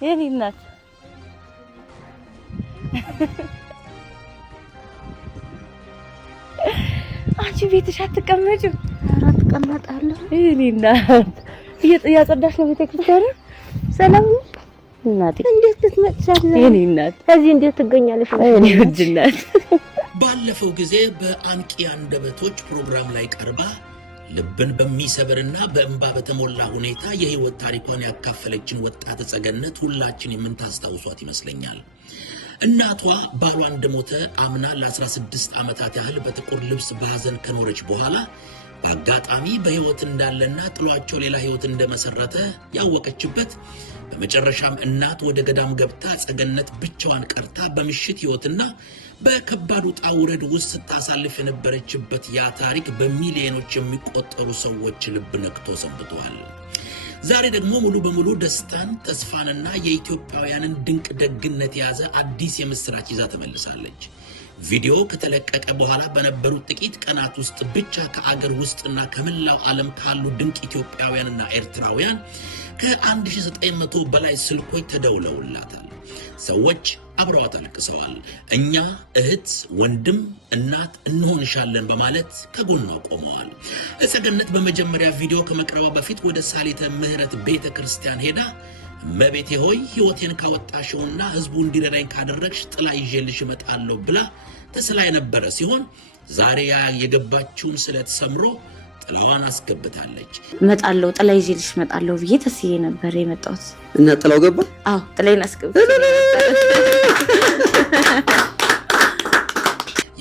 የኔ እናት አንቺ ቤትሽ አትቀመጭም? ኧረ ተቀመጣለሁ። የኔ እናት እያጸዳሽ ነው ቤተክርስቲያን? ሰላም እናቴ እንዴት ትመጭሻለሽ? የኔ እናት እዚህ እንዴት ትገኛለሽ? የኔ ውድ እናት ባለፈው ጊዜ በአንቂ አንደበቶች ፕሮግራም ላይ ቀርባ ልብን በሚሰብርና በእንባ በተሞላ ሁኔታ የህይወት ታሪኳን ያካፈለችን ወጣት ጸገነት ሁላችን የምንታስታውሷት ይመስለኛል። እናቷ ባሏ እንደሞተ አምና ለ16 ዓመታት ያህል በጥቁር ልብስ በሐዘን ከኖረች በኋላ በአጋጣሚ በህይወት እንዳለና ጥሏቸው ሌላ ህይወት እንደመሰረተ ያወቀችበት በመጨረሻም እናት ወደ ገዳም ገብታ ጸገነት ብቻዋን ቀርታ በምሽት ህይወትና በከባዱ ጣውረድ ውስጥ ስታሳልፍ የነበረችበት ያ ታሪክ በሚሊዮኖች የሚቆጠሩ ሰዎች ልብ ነክቶ ሰንብቷል። ዛሬ ደግሞ ሙሉ በሙሉ ደስታን፣ ተስፋንና የኢትዮጵያውያንን ድንቅ ደግነት የያዘ አዲስ የምስራች ይዛ ተመልሳለች። ቪዲዮ ከተለቀቀ በኋላ በነበሩት ጥቂት ቀናት ውስጥ ብቻ ከአገር ውስጥና ከመላው ዓለም ካሉ ድንቅ ኢትዮጵያውያንና ኤርትራውያን ከ1900 በላይ ስልኮች ተደውለውላታል። ሰዎች አብረዋት አልቅሰዋል። እኛ እህት፣ ወንድም፣ እናት እንሆንሻለን በማለት ከጎኗ ቆመዋል። ጸገነት በመጀመሪያ ቪዲዮ ከመቅረቧ በፊት ወደ ሳሊተ ምህረት ቤተክርስቲያን ሄዳ እመቤቴ ሆይ ሕይወቴን ካወጣሽውና ህዝቡ እንዲረዳኝ ካደረግሽ ጥላ ይዤልሽ እመጣለሁ ብላ ተስላ የነበረ ሲሆን ዛሬ ያ የገባችውን ስለት ሰምሮ ጥላዋን አስገብታለች። እመጣለሁ ጥላ ይዤልሽ እመጣለሁ ብዬ ተስዬ ነበር የመጣሁት እና ጥላው ገባ? አዎ ጥላዬን አስገብታለሁ።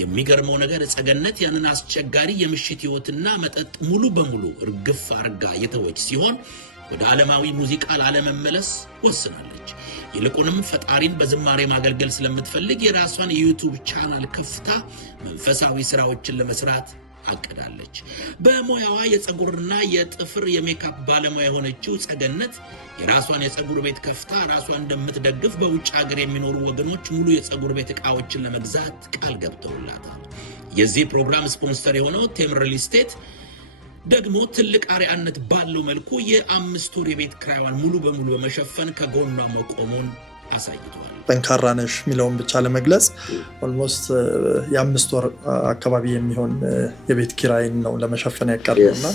የሚገርመው ነገር ጸገነት ያንን አስቸጋሪ የምሽት ህይወትና መጠጥ ሙሉ በሙሉ እርግፍ አርጋ የተወች ሲሆን ወደ ዓለማዊ ሙዚቃ ላለመመለስ ወስናለች። ይልቁንም ፈጣሪን በዝማሬ ማገልገል ስለምትፈልግ የራሷን የዩቲዩብ ቻናል ከፍታ መንፈሳዊ ስራዎችን ለመስራት አቅዳለች። በሙያዋ የጸጉርና የጥፍር የሜካፕ ባለሙያ የሆነችው ጸገነት የራሷን የጸጉር ቤት ከፍታ ራሷን እንደምትደግፍ በውጭ ሀገር የሚኖሩ ወገኖች ሙሉ የጸጉር ቤት ዕቃዎችን ለመግዛት ቃል ገብተውላታል። የዚህ ፕሮግራም ስፖንሰር የሆነው ቴም ሪል ስቴት ደግሞ ትልቅ አርአያነት ባለው መልኩ የ5 ወር የቤት ክራይዋን ሙሉ በሙሉ በመሸፈን ከጎኗ መቆሙን አሳይቷል። ጠንካራ ነሽ የሚለውን ብቻ ለመግለጽ ኦልሞስት የ5 ወር አካባቢ የሚሆን የቤት ኪራይን ነው ለመሸፈን ያቀርበውና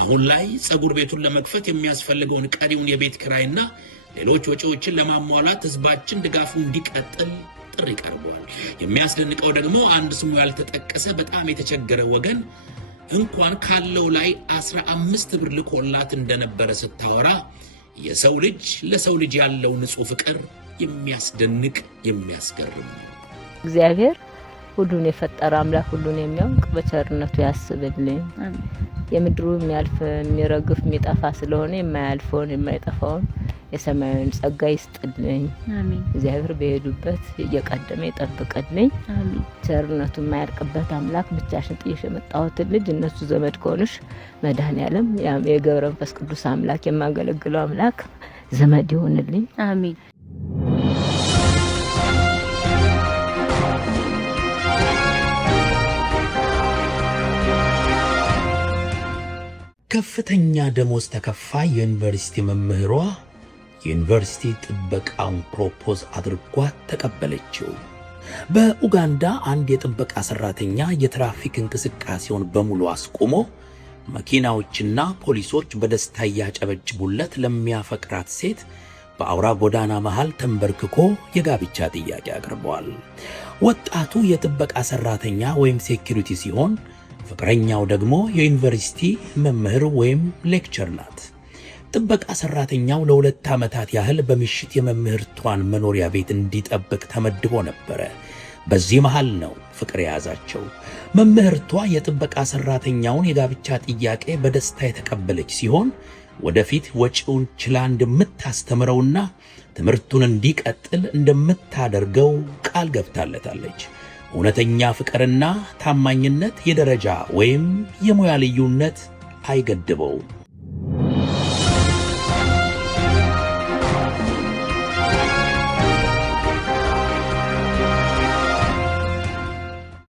አሁን ላይ ጸጉር ቤቱን ለመክፈት የሚያስፈልገውን ቀሪውን የቤት ኪራይና ሌሎች ወጪዎችን ለማሟላት ህዝባችን ድጋፉ እንዲቀጥል ጥሪ ቀርቧል። የሚያስደንቀው ደግሞ አንድ ስሙ ያልተጠቀሰ በጣም የተቸገረ ወገን እንኳን ካለው ላይ 15 ብር ልኮላት እንደነበረ ስታወራ የሰው ልጅ ለሰው ልጅ ያለው ንጹህ ፍቅር የሚያስደንቅ የሚያስገርም ነው። እግዚአብሔር ሁሉን የፈጠረ አምላክ ሁሉን የሚያውቅ በቸርነቱ ያስብልኝ። የምድሩ የሚያልፍ የሚረግፍ የሚጠፋ ስለሆነ የማያልፈውን የማይጠፋውን የሰማዩን ጸጋ ይስጥልኝ። አሜን። እግዚአብሔር በሄዱበት እየቀደመ ይጠብቅልኝ። አሜን። ቸርነቱ የማያልቅበት አምላክ ብቻሽን ጥየሽ የመጣሁት ልጅ እነሱ ዘመድ ከሆኑሽ መድኃኔዓለም የገብረ መንፈስ ቅዱስ አምላክ የማገለግለው አምላክ ዘመድ ይሆንልኝ። አሜን። ከፍተኛ ደሞዝ ተከፋይ የዩኒቨርሲቲ መምህሯ የዩኒቨርሲቲ ጥበቃውን ፕሮፖዝ አድርጓት ተቀበለችው። በኡጋንዳ አንድ የጥበቃ ሰራተኛ የትራፊክ እንቅስቃሴውን በሙሉ አስቆሞ መኪናዎችና ፖሊሶች በደስታ ያጨበጭቡለት ለሚያፈቅራት ሴት በአውራ ጎዳና መሃል ተንበርክኮ የጋብቻ ጥያቄ አቅርቧል። ወጣቱ የጥበቃ ሰራተኛ ወይም ሴኩሪቲ ሲሆን ፍቅረኛው ደግሞ የዩኒቨርሲቲ መምህር ወይም ሌክቸር ናት። ጥበቃ ሰራተኛው ለ2 ዓመታት ያህል በምሽት የመምህርቷን መኖሪያ ቤት እንዲጠብቅ ተመድቦ ነበር። በዚህ መሃል ነው ፍቅር የያዛቸው። መምህርቷ የጥበቃ ሰራተኛውን የጋብቻ ጥያቄ በደስታ የተቀበለች ሲሆን ወደፊት ወጪውን ችላ እንደምታስተምረውና ትምህርቱን እንዲቀጥል እንደምታደርገው ቃል ገብታለታለች። እውነተኛ ፍቅርና ታማኝነት የደረጃ ወይም የሙያ ልዩነት አይገድበውም።